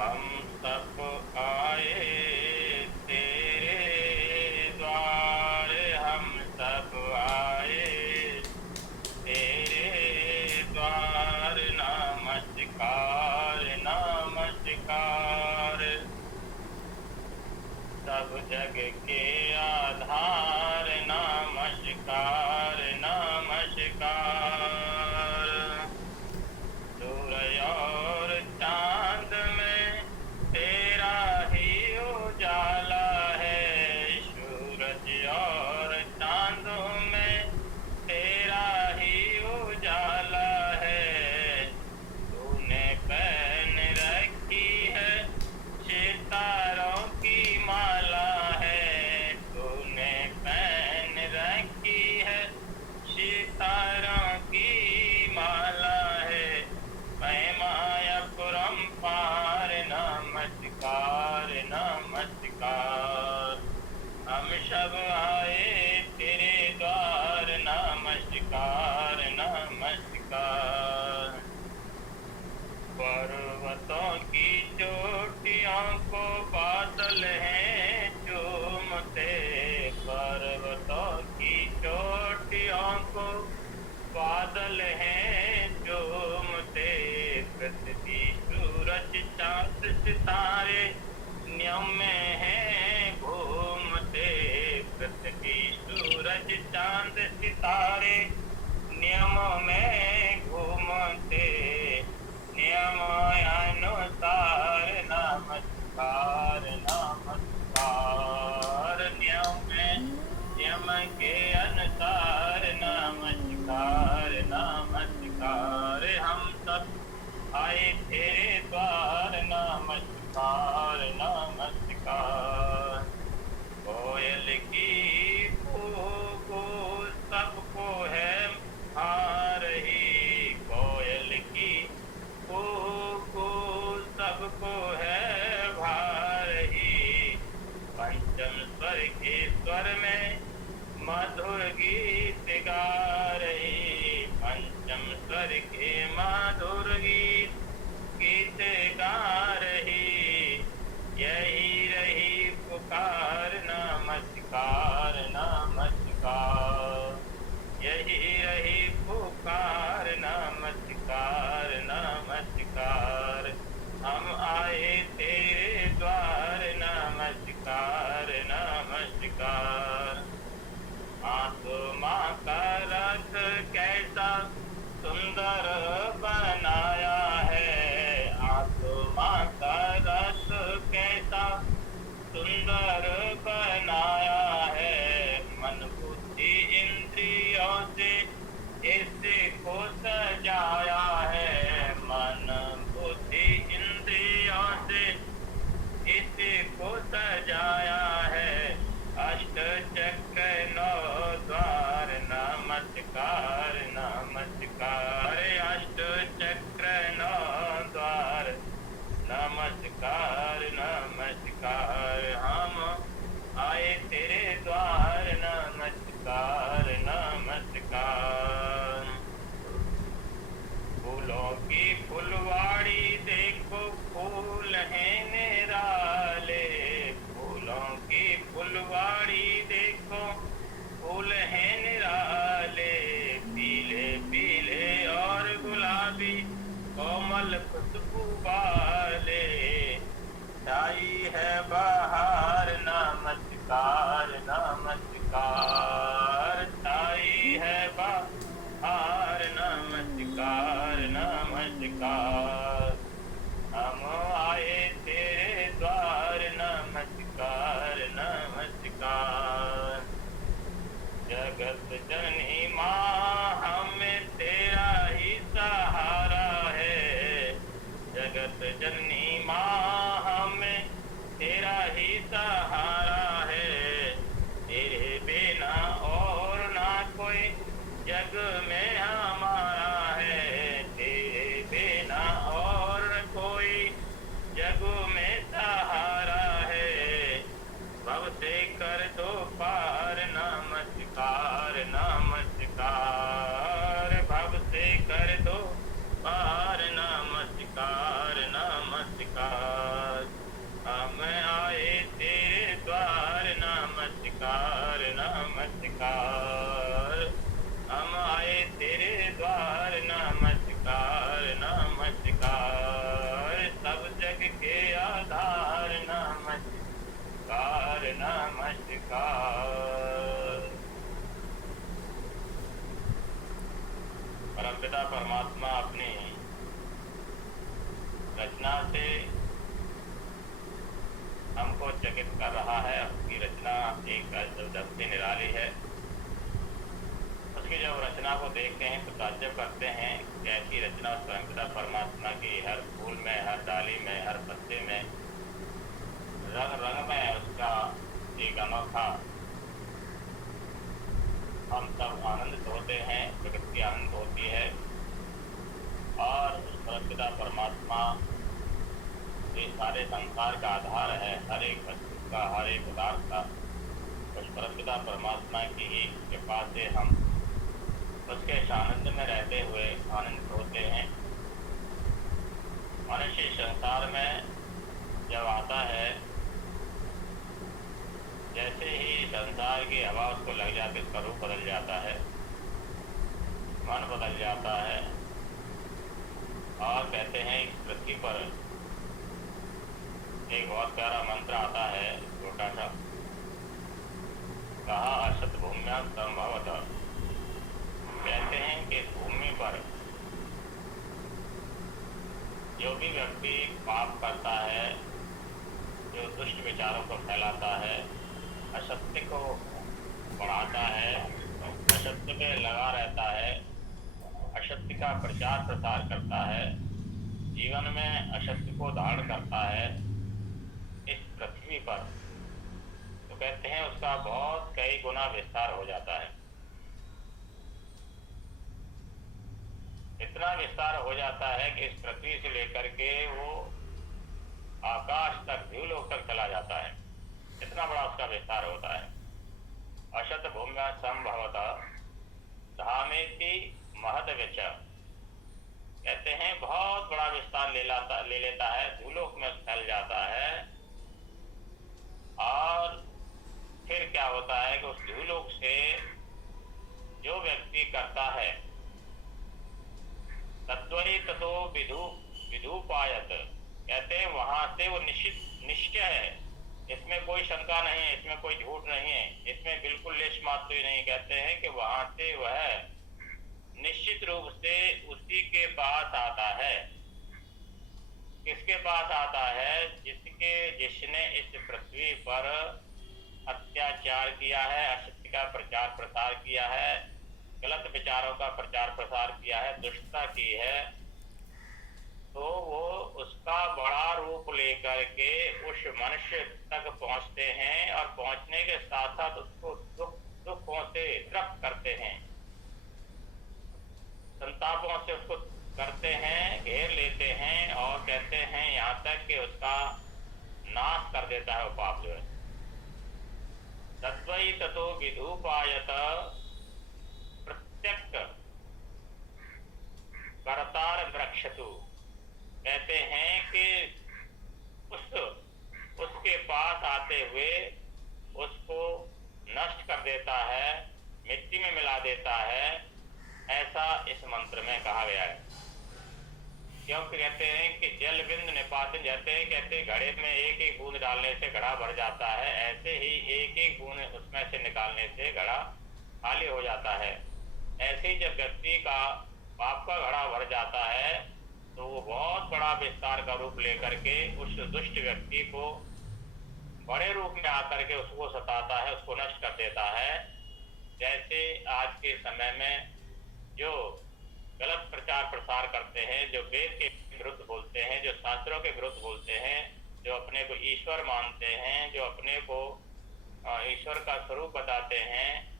हम सब आए तेरे द्वार, हम सब आए तेरे द्वार। नमस्कार नमस्कार, सब जग के आधार। नमस्कार नमस्कार, सूरज और चांद में तेरा ही उजाला है। सूरज और चांदों में तेरा ही उजाला है। तूने पहन रखी है सितारों की माला है। तूने पहन रखी है सितारों की माला है। महिमाया परम्पार। नमस्कार नमस्कार, हम सब आए तेरे द्वार। नमस्कार नमस्कार, पर्वतों की चोटियों को बादल हैं चूमते। पर्वतों की चोटियों को बादल हैं चूमते। पृथ्वी सूरज चांद सितारे नियम में हैं घूमते। पृथ्वी सूरज चांद सितारे नियमों में घूमते। नियम अनुसार। नमस्कार नमस्कार, नियम के अनुसार। नमस्कार नमस्कार, हम सब आए तेरे द्वार। नमस्कार नमस्कार, कोयल की कूकू सबको है आ रही। कोयल की कूकू सबको है भा रही। पंचम स्वर के स्वर में मधुर गीत गा रही। पंचम स्वर के मधुर गीत गा रही। यही रही पुकार। नमस्कार नमस्कार, यही रही पुकार। नमस्कार नमस्कार, हम आए तेरे द्वार। नमस्कार नमस्कार, आत्मा का रथ कैसा सुंदर बनाया है। आत्मा का रथ कैसा सुंदर बनाया है। मन बुद्धि इंद्रियों से इसको सजाया है। मन बुद्धि इंद्रियों से इसको सजाया है। अष्ट चक्र नौ द्वार। नमस्कार नमस्कार, अष्ट चक्र नौ द्वार। नमस्कार नमस्कार, हम आए तेरे द्वार। नमस्कार नमस्कार, फूलों की फुलवाड़ी देखो फूल हैं निराले। फूलों की फुलवाड़ी देखो फूल हैं निराले। पीले पीले और गुलाबी कोमल खुशबू वाले। छाई है बहार। नमस्कार नमस्कार, छाई है बहार। नमस्कार नमस्कार, हम आए तेरे द्वार। नमस्कार नमस्कार, जगत जननी माँ हमें तेरा ही सहारा है। जगत जननी माँ हमें तेरा ही सहारा है। तेरे बिना जग के आधार नमस्कार नमस्कार। परमपिता परमात्मा अपनी रचना से हमको चकित कर रहा है। उसकी रचना एक जबरदस्त निराली है। उसकी जब रचना को देखते हैं तो ताज्जुब करते हैं कि ऐसी रचना उस परमपिता परमात्मा की हर फूल में, हर डाली में, हर पत्ते में, रंग रंग में उसका एक अनोखा हम सब आनंदित होते हैं, प्रकृति आनंद होती है। और उस परमपिता परमात्मा ये सारे संसार का आधार है, हर एक वस्तु का, हर एक पदार्थ का। उस परमपिता परमात्मा की ही कृपा से हम उसके सानिध्य में रहते हुए आनंदित होते हैं। मनुष्य संसार में जब आता है, जैसे ही संसार की हवा उसको लग जाती है, उसका रूप बदल जाता है, मन बदल जाता है। और कहते हैं इस पृथ्वी पर एक बहुत प्यारा मंत्र आता है, छोटा सा, कहा असत भूम्या संभवत। कहते हैं कि भूमि पर जो भी व्यक्ति पाप करता है, जो दुष्ट विचारों को फैलाता है, असत्य को बढ़ाता है, असत्य पे लगा रहता है, असत्य का प्रचार प्रसार करता है, जीवन में असत्य को धारण करता है इस पृथ्वी पर, तो कहते हैं उसका बहुत कई गुना विस्तार हो जाता है। इतना विस्तार हो जाता है कि इस पृथ्वी से लेकर के वो आकाश तक, द्यूलोक तक चला जाता है। इतना बड़ा उसका विस्तार होता है। अशत भूम्या संभवत धामेति महद विच। कहते हैं बहुत बड़ा विस्तार ले लेता है, द्यूलोक में फैल जाता है। और फिर क्या होता है कि उस द्यूलोक से जो व्यक्ति करता है, तद्वै ततो विधुपायत। कहते हैं वहां से वो निश्चय है, इसमें कोई शंका नहीं है, इसमें कोई झूठ नहीं है, इसमें बिल्कुल लेश मात्र ही नहीं। कहते हैं कि वहां से वह निश्चित रूप से उसी के पास आता है। किसके पास आता है? जिसने इस पृथ्वी पर अत्याचार किया है, असत्य का प्रचार प्रसार किया है, गलत विचारों का प्रचार प्रसार किया है, दुष्टता की है, तो वो उसका बड़ा रूप लेकर के उस मनुष्य तक पहुंचते हैं। और पहुंचने के साथ साथ उसको दुखों से त्रस्त करते हैं, संतापों से उसको करते हैं, घेर लेते हैं। और कहते हैं यहाँ तक कि उसका नाश कर देता है वो पाप जो है। तद्वै ततो विधुपायत प्रत्यक्ष कर्तार वृक्षतु। कहते हैं कि उसके पास आते हुए उसको नष्ट कर देता है, मिट्टी में मिला देता है, ऐसा इस मंत्र में कहा गया है। क्योंकि कहते हैं कि जल बिंद निपातन, कहते घड़े में एक एक बूंद डालने से घड़ा भर जाता है, ऐसे ही एक एक बूंद उसमें से निकालने से घड़ा खाली हो जाता है। ऐसे ही जब व्यक्ति का पाप का घड़ा भर जाता है तो वो बहुत बड़ा विस्तार का रूप लेकर के उस दुष्ट व्यक्ति को बड़े रूप में आकर के उसको सताता है, उसको नष्ट कर देता है। जैसे आज के समय में जो गलत प्रचार प्रसार करते हैं, जो वेद के विरुद्ध बोलते हैं, जो शास्त्रों के विरुद्ध बोलते हैं, जो अपने को ईश्वर मानते हैं, जो अपने को ईश्वर का स्वरूप बताते हैं,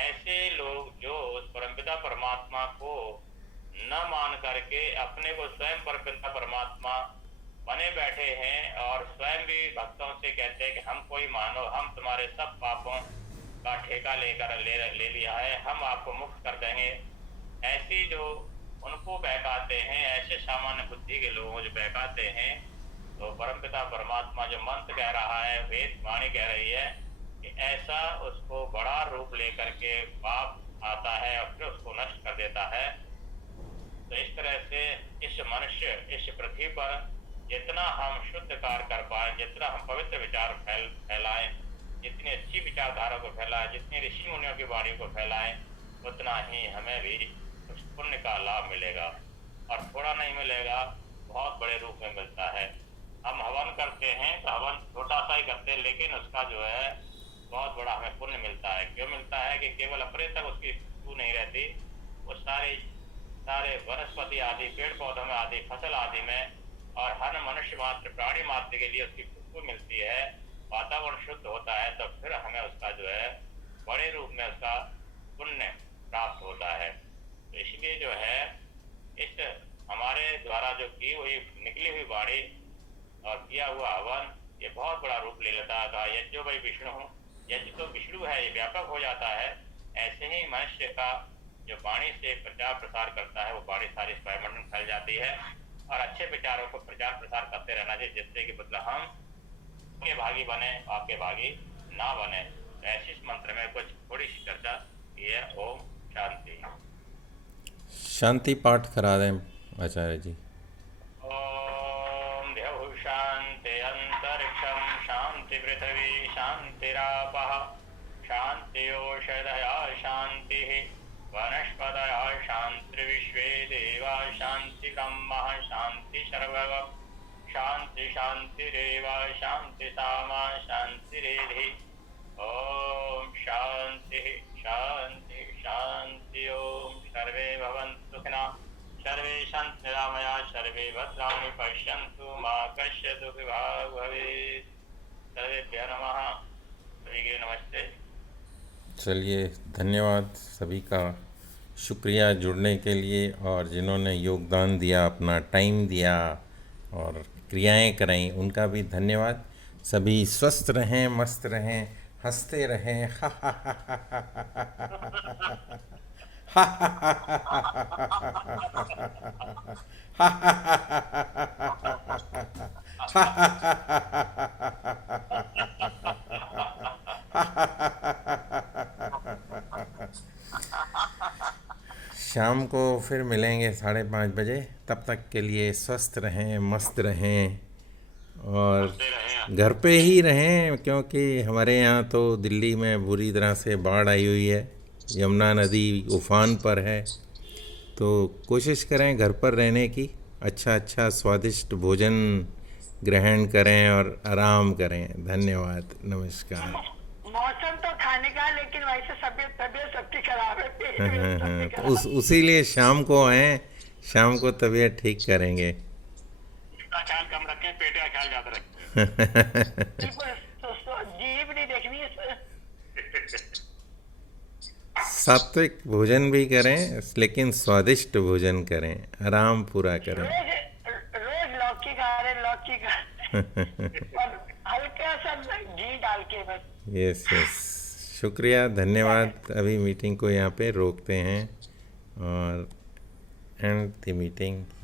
ऐसे लोग जो उस परमपिता परमात्मा को न मान करके अपने को स्वयं परमपिता परमात्मा बने बैठे हैं और स्वयं भी भक्तों से कहते हैं कि हम कोई मानो, हम तुम्हारे सब पापों का ठेका ले लिया है, हम आपको मुक्त कर देंगे। ऐसी जो उनको बहकाते हैं, ऐसे सामान्य बुद्धि के लोगों जो बहकाते हैं, तो परमपिता परमात्मा जो मंत्र कह रहा है, वेद वाणी कह रही है कि ऐसा उसको बड़ा रूप लेकर के पाप आता है और फिर उसको नष्ट कर देता है। तो इस तरह से इस मनुष्य, इस पृथ्वी पर जितना हम शुद्ध कार्य कर पाए, जितना हम पवित्र विचार फैलाएं, जितनी अच्छी विचारधारा को फैलाएं, जितनी ऋषि मुनियों की वाणी को फैलाएं, उतना ही हमें भी उस पुण्य का लाभ मिलेगा। और थोड़ा नहीं मिलेगा, बहुत बड़े रूप में मिलता है। हम हवन करते हैं तो हवन छोटा सा ही करते हैं, लेकिन उसका जो है बहुत बड़ा हमें पुण्य मिलता है। क्यों मिलता है कि केवल अपने तक उसकी खुशबू नहीं रहती, वो सारे वनस्पति आदि, पेड़ पौधों में आदि, फसल आदि में, और हर मनुष्य मात्र, प्राणी मात्र के लिए उसकी खुशबू मिलती है। वातावरण शुद्ध होता है तो फिर हमें उसका जो है बड़े रूप में उसका पुण्य प्राप्त होता है। तो इसलिए जो है इस हमारे द्वारा जो की हुई निकली हुई वाणी और किया हुआ हवन, ये बहुत बड़ा रूप ले लेता है। यज्ञो वै विष्णु, यज्ञ तो विष्णु है, ये व्यापक हो जाता है। ऐसे ही मनुष्य का जो वाणी से प्रचार प्रसार करता है, वो वाणी सारी वायुमंडल में फैल जाती है। और अच्छे विचारों को प्रचार प्रसार करते रहना चाहिए, जिससे कि मतलब हम के भागी बने, आपके भागी ना बने। तो ऐसे इस मंत्र में कुछ थोड़ी सी चर्चा की है। ओम शांति। शांति पाठ करा दें आचार्य जी। ओम द्यौः शान्ति अंतरिक्षं शांति पृथ्वी शांतिरापः शान्तिरोषधयः शान्तिः वनस्पतयः शान्तिर्विश्वे देवाः शान्ति ब्रह्म शान्ति सर्वगः शान्ति शान्तिरेव शान्ति सामा शान्तिरेधि। ओम शांति शांति शांति। ओम सर्वे भवन्तु सुखिनः, सर्वे सन्तु निरामया, सर्वे भद्राणि पश्यन्तु मा कश्चित् दुःखभाग् भवेत्। सर्वेभ्यः नमः। सभी के नमस्ते। चलिए, धन्यवाद सभी का, शुक्रिया जुड़ने के लिए, और जिन्होंने योगदान दिया, अपना टाइम दिया और क्रियाएं कराई, उनका भी धन्यवाद। सभी स्वस्थ रहें, मस्त रहें, हंसते रहें। शाम को फिर मिलेंगे 5:30 बजे। तब तक के लिए स्वस्थ रहें, मस्त रहें और घर पे ही रहें, क्योंकि हमारे यहाँ तो दिल्ली में बुरी तरह से बाढ़ आई हुई है, यमुना नदी उफान पर है। तो कोशिश करें घर पर रहने की, अच्छा स्वादिष्ट भोजन ग्रहण करें और आराम करें। धन्यवाद, नमस्कार। मौसम तो खाने का, लेकिन वैसे तबीयत सबकी खराब है, पेट वेट सबकी तो खराब है। उसीलिए शाम को आएँ, शाम को तबीयत ठीक करेंगे। इसका ख्याल कम रखें, पेट का ख्याल ज्यादा रखें। बिल्कुल, तो जीभ नहीं देखनी है। सात्विक भोजन भी करें, लेकिन स्वादिष्ट भोजन करें, आराम पूरा करें। रोज लौकी खा रहे, लौकी खा रहे और हल्का सा घी डाल के बस। यस, शुक्रिया, धन्यवाद। अभी मीटिंग को यहाँ पे रोकते हैं और एंड द मीटिंग।